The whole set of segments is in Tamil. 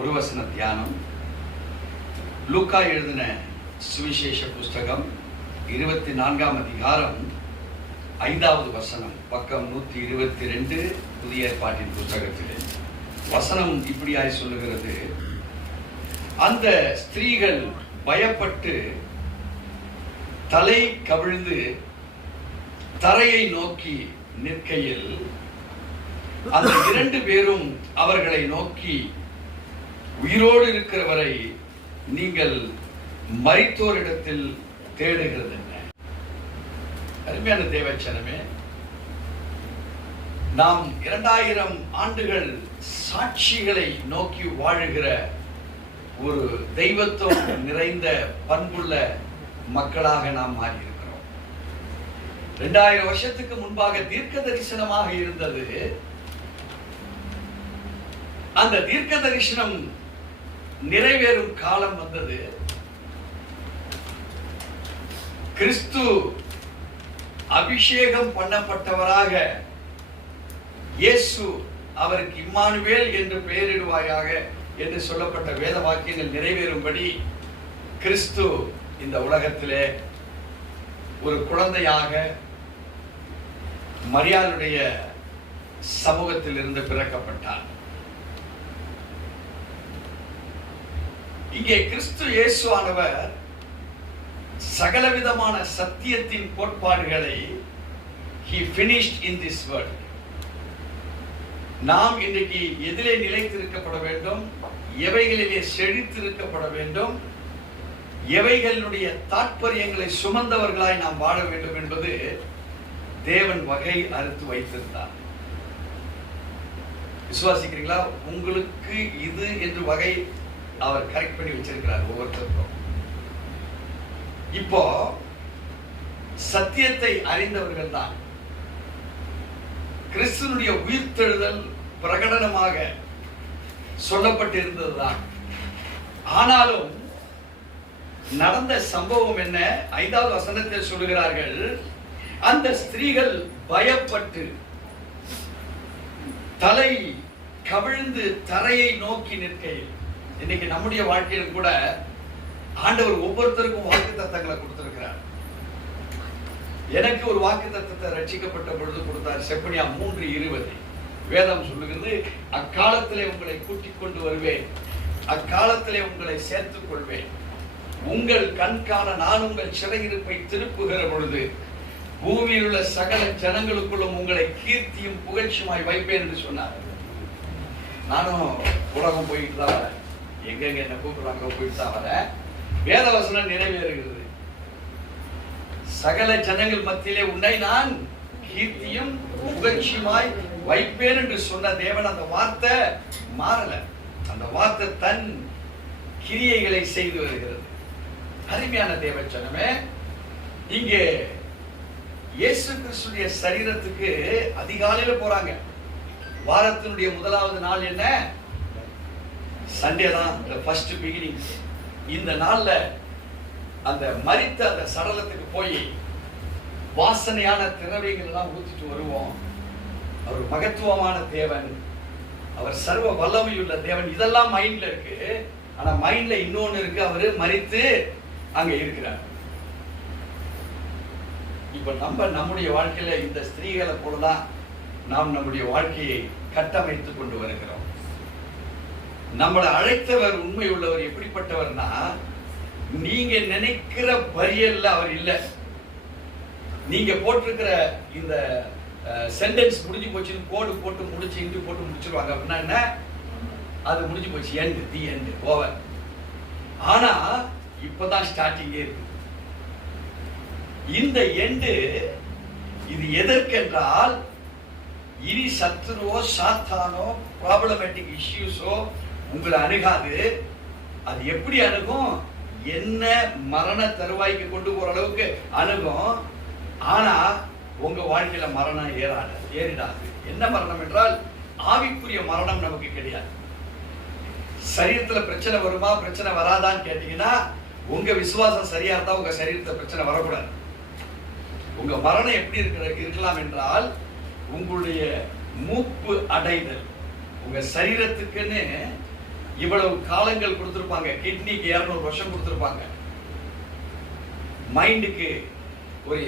ஒரு வசன தியானம். லூக்கா எழுதின சுவிசேஷ புஸ்தகம் 24ஆம் அதிகாரம் 5வது வசனம், பக்கம் 122, புதிய ஏற்பாட்டின் புஸ்தகத்திலே வசனம் இப்படியாய் சொல்லுகிறது: அந்த ஸ்திரீகள் பயப்பட்டு தலை கவிழ்ந்து தரையை நோக்கி நிற்கையில் அந்த 2 பேரும் அவர்களை நோக்கி, உயிரோடு இருக்கிறவரை நீங்கள் மரித்தோரிடத்தில் தேடுகிறது என்ன? அருமையான தேவச்சனமே, நாம் 2000 ஆண்டுகள் சாட்சிகளை நோக்கி வாழுகிற ஒரு தெய்வத்துவம் நிறைந்த பண்புள்ள மக்களாக நாம் மாறி இருக்கிறோம். 2000 வருஷத்துக்கு முன்பாக தீர்க்க தரிசனமாக இருந்தது. அந்த தீர்க்க தரிசனம் நிறைவேறும் காலம் வந்தது. கிறிஸ்து அபிஷேகம் பண்ணப்பட்டவராக இயேசு, அவருக்கு இம்மானுவேல் என்று பெயரிடுவாயாக என்று சொல்லப்பட்ட வேத வாக்கியங்கள் நிறைவேறும்படி கிறிஸ்து இந்த உலகத்திலே ஒரு குழந்தையாக மரியாளுடைய சமூகத்தில் இருந்து பிறக்கப்பட்டார். இங்கே கிறிஸ்து இயேசுவானவர் சகலவிதமான சத்தியத்தின் கோட்பாடுகளை he finished in this world. நாம் இன்றைக்கு எதிலே நிலைத்திருக்கப்பட வேண்டும், எவைகளிலே செழித்திருக்கப்பட வேண்டும், எவைகளுடைய தாற்பயங்களை சுமந்தவர்களாய் நாம் வாழ வேண்டும் என்பது தேவன் வகை அறுத்து வைத்திருந்தார். விசுவாசிக்கிறீங்களா? உங்களுக்கு இது என்று வகை அவர் கரெக்ட் பண்ணி வச்சிருக்கிறார் ஒவ்வொருத்தருக்கும். இப்போ சத்தியத்தை அறிந்தவர்கள் தான். கிறிஸ்துனுடைய உயிர்த்தெழுதல் பிரகடனமாக சொல்லப்பட்டிருந்ததுதான். ஆனாலும் நடந்த சம்பவம் என்ன? 5வது வசனத்தில் சொல்லுகிறார்கள், அந்த ஸ்திரீகள் பயப்பட்டு தலை கவிழ்ந்து தரையை நோக்கி நிற்கையில். இன்னைக்கு நம்முடைய வாழ்க்கையில் கூட ஆண்டவர் ஒவ்வொருத்தருக்கும் வாக்கு தத்தங்களை கொடுத்திருக்கிறார். எனக்கு ஒரு வாக்கு தத்தத்தை ரட்சிக்கப்பட்ட பொழுது கொடுத்தார். செப்பனியா 3:20 வேதம் சொல்லுகிறது, அக்காலத்திலே உங்களை கூட்டிக் கொண்டு வருவேன், அக்காலத்திலே உங்களை சேர்த்துக் கொள்வேன், உங்கள் கண்காண நான் உங்கள் சிறையிருப்பை திருப்புகிற பொழுது பூமியில் உள்ள சகல ஜனங்களுக்குள்ளும் உங்களை கீர்த்தியும் புகழ்ச்சியுமாய் வைப்பேன் என்று சொன்னார். நானும் உலகம் போயிட்டு தான் வரேன், எங்கெங்க என்ன கூப்பிடுறாங்க போயிட்டு தான் வரேன். வேதவசனம் நிறைவேறுகிறது. சகல ஜனங்கள் மத்தியிலே உன்னை நான் கீர்த்தியும் புகழ்ச்சியுமாய் வைப்பேன் என்று சொன்ன தேவன் அந்த வார்த்தை மாறல. அந்த வார்த்தை தன் கிரியைகளை செய்து வருகிறது. அருமையான தேவச்சனமே, இங்கே இயேசு கிறிஸ்துடைய சரீரத்துக்கு அதிகாலையில போறாங்க. வாரத்தினுடைய முதலாவது நாள் என்ன? சண்டே தான், ஃபர்ஸ்ட் பிகினிங். இந்த நாள்ல அந்த மரித்த அந்த சடலத்துக்கு போய் வாசனையான திரவியங்கள் எல்லாம் ஊத்திட்டு வருவோம். அவர் மகத்துவமான தேவன், அவர் சர்வ வல்லமையுள்ள தேவன். இதெல்லாம் மைண்ட்ல இருக்கு. ஆனா மைண்ட்ல இன்னொன்னு இருக்கு, அவரு மரித்து அங்க இருக்கிறார். இப்ப நம்முடைய வாழ்க்கையில இந்த ஸ்திரீகளை போலதான் நாம் நம்முடைய வாழ்க்கையை கட்டமைத்துக் கொண்டு வருகிறோம். நம்மளை அழைத்தவர் உண்மை உள்ளவர். எப்படிப்பட்டவர்னா, நீங்க நினைக்கிற பரியல்ல அவர் இல்ல. நீங்க போட்டிருக்கிற இந்த சென்டென்ஸ் முடிஞ்சு போச்சுன்னு கோடு போட்டு முடிச்சு இங்கு போட்டு முடிச்சிருவாங்க. அப்படின்னா என்ன? அது முடிஞ்சு போச்சு, எண்ட், தி எண்ட், ஓவர். ஆனா இப்பதான் ஸ்டார்டிங்கே இருக்கு. இந்த எண்டு இது எதற்கென்றால், இனி சத்துருவோ சாத்தானோ ப்ராப்ளமேட்டிக் இஷ்யூஸோ உங்களை அணுகாது. அது எப்படி அணுகும்? என்ன மரண தருவாய்க்கு கொண்டு போற அளவுக்கு அணுகும். ஆனா உங்க வாழ்க்கையில மரணம் ஏறிடாது. என்ன மரணம் என்றால், ஆவிக்குரிய மரணம் நமக்கு கிடையாது. சரீரத்துல பிரச்சனை வருமா, பிரச்சனை வராதான்னு கேட்டீங்கன்னா, உங்க விசுவாசம் சரியா இருந்தா உங்க சரீரத்துல பிரச்சனை வரக்கூடாது. உங்க மரணம் எப்படி இருக்கலாம் என்றால், உங்களுடைய மூப்பு அடைதல். உங்க சரீரத்துக்குன்னு இவ்வளவு காலங்கள் கொடுத்திருப்பாங்க. கிட்னிக்கு 200 வருஷம் கொடுத்திருப்பாங்க. மைண்டுக்கு ஒரு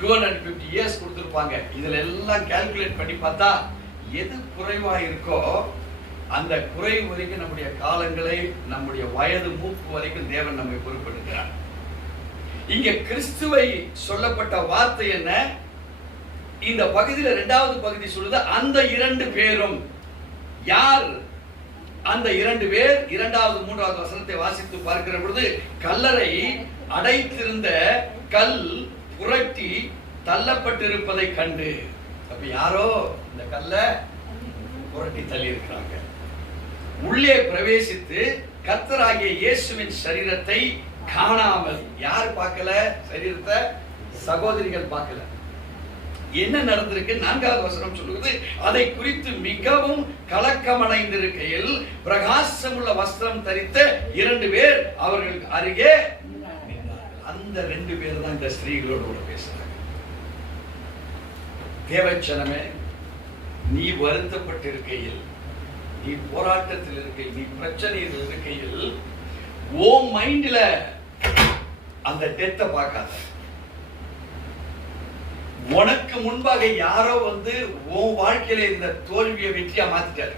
250 இயர்ஸ் கொடுத்திருப்பாங்க. இதுல எல்லாம் கால்குலேட் பண்ணி பார்த்தா எது குறைவா இருக்கோ அந்த குறைவு வரைக்கும் நம்முடைய காலங்களை, நம்முடைய வயது மூப்பு வரைக்கும் தேவன் நம்மை பொறுப்பெடுக்கிறார். இங்க கிறிஸ்துவை சொல்லப்பட்ட வார்த்தை என்ன? இந்த பகுதியில 2வது பகுதி சொல்லுது, அந்த 2 பேரும் யார்? அந்த 2 பேர் 2வது 3வது வசனத்தை வாசித்து பார்க்கிற பொழுது, கல்லறை அடைத்திருந்த கல் புரட்டி தள்ளப்பட்டிருப்பதை கண்டு. அப்ப யாரோ இந்த கல்லை புரட்டி தள்ளி இருக்கிறாங்க. உள்ளே பிரவேசித்து கர்த்தராகிய இயேசுவின் சரீரத்தை காணாமல், யார் பார்க்கல சரீரத்தை? சகோதரிகள் பார்க்கல. என்ன நடந்திருக்கு? 4வது வசனம் சொல்லுகிறது, அதை குறித்து மிகவும் கலக்கமடைந்திருக்கையில் பிரகாசமுள்ள வஸ்திரம் தரித்த 2 பேர் அவர்களுக்கு அருகே நின்றார்கள். அந்த 2 பேர் தான் இந்த ஸ்திரீகளோடு பேசுறாங்க. தேவச்சனமே, நீ வருத்தப்பட்டிருக்கையில், நீ போராட்டத்தில் இருக்கையில், நீ பிரச்சனையில் இருக்கையில், ஓ மைண்ட்ல அந்த டெத்தை பார்க்காத. உனக்கு முன்பாக யாரோ வந்து உன் வாழ்க்கையில இந்த தோல்வியை வெற்றியா மாத்திட்டாரு.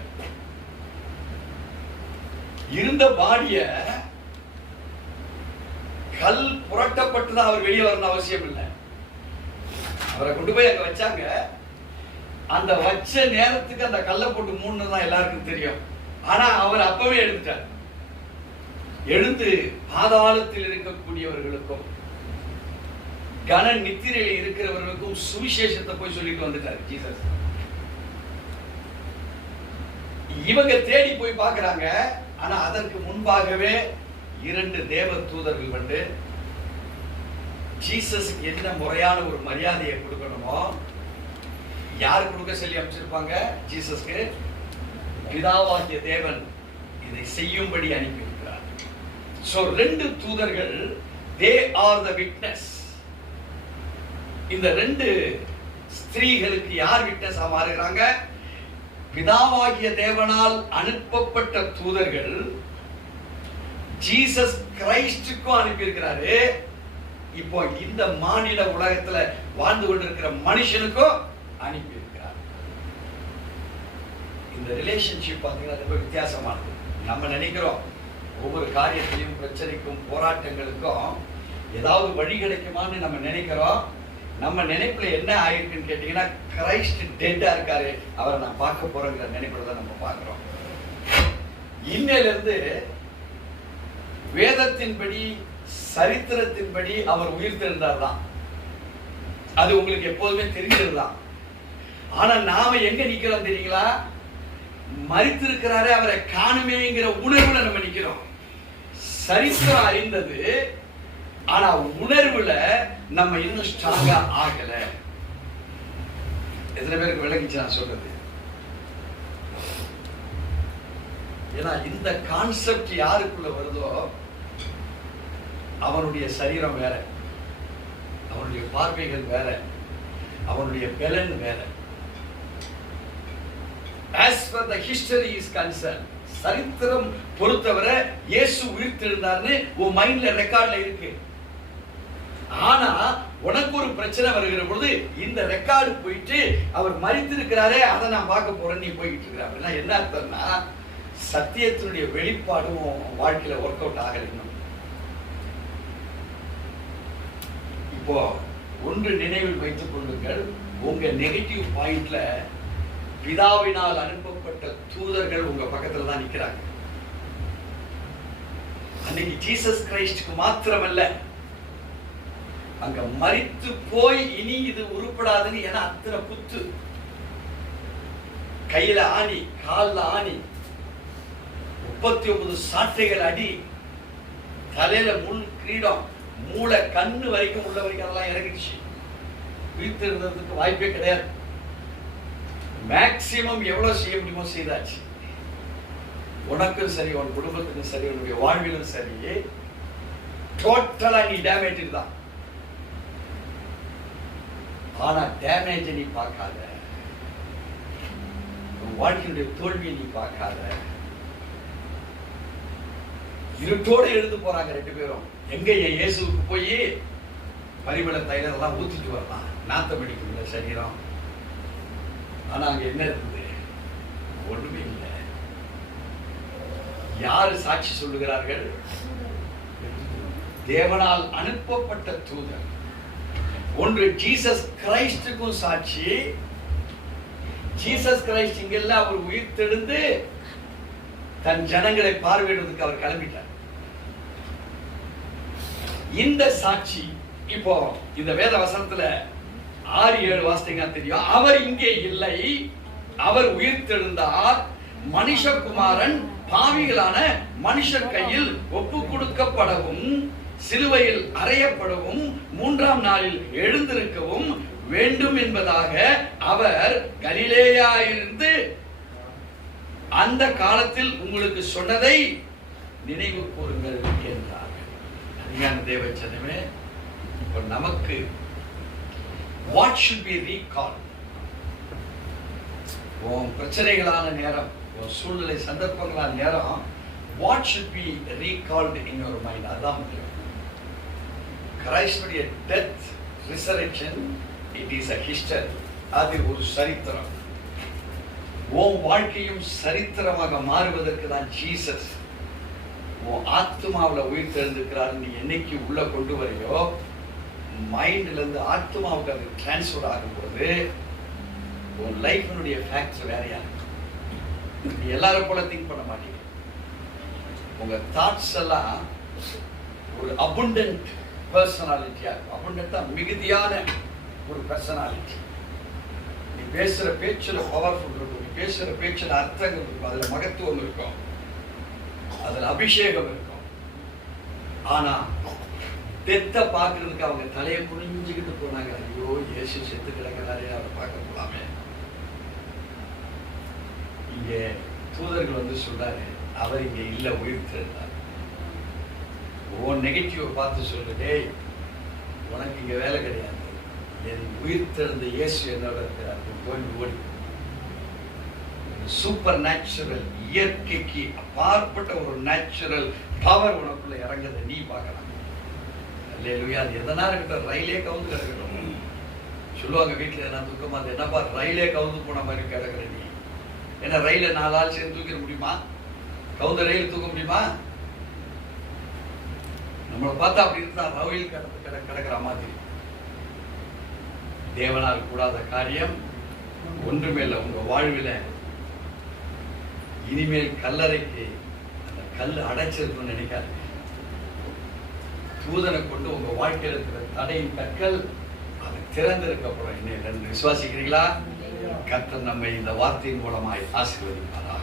இருந்த பாடிய கல் புரட்டப்பட்டுதான் அவர் வெளியே வரணும் அவசியம் இல்லை. அவரை கொண்டு போய் அங்க வச்சாங்க. அந்த வச்ச நேரத்துக்கு அந்த கல்லை போட்டு மூணுதான் எல்லாருக்கும் தெரியும். ஆனா அவர் அப்பவே எழுந்துட்டார். எழுந்து பாதாளத்தில் இருக்கக்கூடியவர்களுக்கும் கன நித்திரையில் இருக்கிறவர்களுக்கும் சுவிசேஷத்தை போய் சொல்லிட்டு வந்துட்டார் ஜீசஸ். இவங்க தேடி போய் பார்க்கறாங்க. ஆனா அதற்கு முன்பாகவே 2 தேவ தூதர்கள் வந்து ஜீசஸ்க்கு என்ன முறையான ஒரு மரியாதையை கொடுக்கணுமோ, யார் கொடுக்க சொல்லி அமைச்சிருப்பாங்க? ஜீசஸ்க்கு பிதாவாகிய தேவன் இதை செய்யும்படி அனுப்பி இருக்கிறார். சோ 2 தூதர்கள், they are the witness. இந்த 2 ஸ்திரீகளுக்கு யார் விட்னஸா மாறுகிறாங்க? பிதாவாகிய தேவனால் அனுப்பப்பட்ட தூதர்கள் ஜீசஸ் கிரைஸ்டுக்கும் அனுப்பி இருக்கிறாரு. இப்போ இந்த மாநில உலகத்துல வாழ்ந்து கொண்டிருக்கிற மனுஷனுக்கும் அனுப்பி இருக்கிறார். இந்த ரிலேஷன்ஷிப் பாத்தீங்கன்னா ரொம்ப வித்தியாசமானது. நம்ம நினைக்கிறோம் ஒவ்வொரு காரியத்திலையும், பிரச்சனைக்கும், போராட்டங்களுக்கும் ஏதாவது வழி கிடைக்குமான்னு நம்ம நினைக்கிறோம். நம்ம நினைப்புல என்ன ஆயிருக்குன்னு கேட்டீங்கன்னா, கிரைஸ்ட் டெட்டா இருக்காரு, அவரை நான் பார்க்க போறேங்கிற நினைப்புல தான் நம்ம பார்க்கிறோம். இன்னையிலிருந்து வேதத்தின்படி, சரித்திரத்தின்படி அவர் உயிர் தெழுந்தார் தான். அது உங்களுக்கு எப்போதுமே தெரிஞ்சது தான். ஆனா நாம எங்க நிக்கிறோம் தெரியுங்களா? மரித்திருக்கிறாரே, அவரை காணுமேங்கிற உணர்வுல நம்ம நிக்கிறோம். சரித்திரம் அறிந்தது, ஆனா உணர்வுல நம்ம இன்னும் ஸ்ட்ராங்கா ஆகல. எத்தனை பேருக்கு விளங்கிச்சு நான் சொல்றது? ஏன்னா இந்த கான்செப்ட் யாருக்குள்ள வருதோ அவனுடைய சரீரம் வேற, அவனுடைய பார்வைகள் வேற, அவனுடைய பலன் வேற. As for the history is concerned, சரித்திரம் பொறுத்தவரை இயேசு உயிர்த்தெழுந்தார்னு உன் மைண்ட்ல ரெக்கார்ட்ல இருக்கு. ஆனா உனக்கு ஒரு பிரச்சனை வருகிற பொழுது இந்த ரெக்கார்டு போயிட்டு அவர் மரித்திருக்கிறாரே, அதை நான் பார்க்க போறேன், நீ போய்கிட்டு இருக்கிற. என்ன அர்த்தம்னா, சத்தியத்தினுடைய வெளிப்பாடும் வாழ்க்கையில ஒர்க் அவுட் ஆகல. இப்போ ஒன்று நினைவில் வைத்துக் கொள்ளுங்கள், உங்க நெகட்டிவ் பாயிண்ட்ல பிதாவினால் அனுப்பப்பட்ட தூதர்கள் உங்க பக்கத்துல தான் நிக்கிறாங்க. அன்னைக்கு ஜீசஸ் கிரைஸ்டுக்கு மாத்திரமல்ல, அங்க மரித்து போய் இனி இது உருப்படாதுன்னு, ஏன்னா அத்தனை குத்து, கையில ஆணி, கால்ல ஆணி, 39 சாட்டைகள் அடி, தலையில முள் கிரீடம், மூளை கண்ணு வரைக்கும் உள்ள வரைக்கும் அதெல்லாம் இறங்கிடுச்சு. உயிர்த்து இருந்ததுக்கு வாய்ப்பே கிடையாது. மேக்சிமம் எவ்வளவு செய்ய முடியுமோ செய்தாச்சு. உனக்கும் சரி, உன் குடும்பத்துக்கும் சரி, உன்னுடைய வாழ்விலும் சரி, டோட்டலா நீ டேமேஜ் தான். ஆனா டேமேஜ் நீ பார்க்காத, உன் வாழ்க்கையுடைய தோல்வியை நீ பார்க்காத, இருட்டோடு எழுந்து போறாங்க 2 பேரும். எங்க இயேசுவுக்கு போய் பரிமள தைலம் எல்லாம் ஊத்திட்டு வரலாம், நாத்தம் அடிக்கும்ல சரீரம். ஆனா அங்க என்ன இருந்தது? ஒண்ணுமே இல்லை. யாரு சாட்சி சொல்லுகிறார்கள்? தேவனால் அனுப்பப்பட்ட தூதர். ஒன்று ஜீசஸ் கிரைஸ்டுக்கும் சாட்சி. ஜீசஸ் கிரைஸ்ட் இங்கெல்லாம் அவர் உயிர் தெழுந்து தன் ஜனங்களை பார்வையிடுவதற்கு அவர் கிளம்பிட்டார். இந்த சாட்சி இப்போ இந்த வேத வசனத்துல 6-7 வாசித்தீங்கன்னா தெரியும். அவர் இங்கே இல்லை, அவர் உயிர் தெழுந்தார், மனுஷகுமாரன் பாவிகளான மனுஷர் கையில் ஒப்பு கொடுக்கப்படவும் சிலுவையில் அறையப்படவும் 3ஆம் நாளில் எழுந்திருக்கவும் வேண்டும் என்பதாக அவர் கலிலேயாயிலிருந்து அந்த காலத்தில் உங்களுக்கு சொன்னதை நினைவு கூறுங்கள் என்றார்கள். அருமையான தேவச்சனமே, இப்போ நமக்கு what should be recalled? உன் பிரச்சனைகளான நேரம், உன் சூழ்நிலை சந்தர்ப்பங்களான நேரம், what should be recalled in your mind? அதான் முக்கியம். கிறிஸ்துவின் death, resurrection, it is a history. அது ஒரு சரித்திரம். உன் வாழ்க்கையும் சரித்திரமாக மாறுவதற்கு தான் ஜீசஸ் உன் ஆத்மாவில் உயிர் தெழுந்திருக்கிறார். நீ என்னைக்கு உள்ள கொண்டு வரையோ, மைண்ட்ல இருந்து ஆத்மாவுக்கு அது டிரான்ஸ்ஃபர் ஆகும்போது உன் லைஃபினுடைய ஃபேக்ட்ஸ் வேறையா இருக்கும். நீ எல்லாரும் போல திங்க் பண்ண மாட்டீங்க. உங்க தாட்ஸ் எல்லாம் ஒரு அபுண்டன்ட் பர்சனாலிட்டியா, அபுண்டன்ட்டா மிகுதியான ஒரு பர்சனாலிட்டி. நீ பேசுற பேச்சுல பவர்ஃபுல் இருக்கும், நீ பேசுற பேச்சுல அர்த்தங்கள் இருக்கும், அதுல மகத்துவம் இருக்கும், அதுல அபிஷேகம் இருக்கும். ஆனா தெத்த பாக்குறதுக்கு அவங்க தலையை குனிஞ்சுக்கிட்டு போனாங்க. ஐயோ, இயேசு செத்து கிடக்கிறாரே, அவரை பார்க்க போலாமே. இங்க தூதர்கள் வந்து சொல்றாரு, அவர் இங்க இல்ல, உயிர் தெழுந்தார். உன் நெகட்டிவ் பார்த்து சொல்லுதே, உனக்கு இங்க வேலை கிடையாது, என் உயிர் தெழுந்த இயேசு என்னோட இருக்கிறார். ஓடி சூப்பர் நேச்சுரல், இயற்கைக்கு அப்பாற்பட்ட ஒரு நேச்சுரல் பவர் உனக்குள்ள இறங்குறத நீ பார்க்கலாம். அல்லேலூயா. அது எதனா இருக்கட்டும், ரயிலே கவுந்து கிடக்கட்டும். சொல்லுவாங்க வீட்டில் என்ன துக்கமா, அது என்னப்பா ரயிலே கவுந்து போன மாதிரி கிடக்குற நீ. ஏன்னா ரயில 4 ஆள் சேர்ந்து தூக்கிட முடியுமா? கவுந்த ரயில் தூக்க முடியுமா? நம்மளை பார்த்தா அப்படி இருந்தா ரயில் கிடக்கிற மாதிரி. தேவனால் கூடாத காரியம் ஒன்றுமே இல்லை உங்க வாழ்வில். இனிமேல் கல்லறைக்கு அந்த கல் அடைச்சிருக்குன்னு நினைக்காது. தூதனை கொண்டு உங்க வாழ்க்கையில் இருக்கிற தடையின் கற்கள் அது திறந்திருக்கப்படும். இன்னும் விசுவாசிக்கிறீங்களா? கர்த்தர் நம்மை இந்த வார்த்தையின் மூலமாய் ஆசீர்வதிப்பாரா?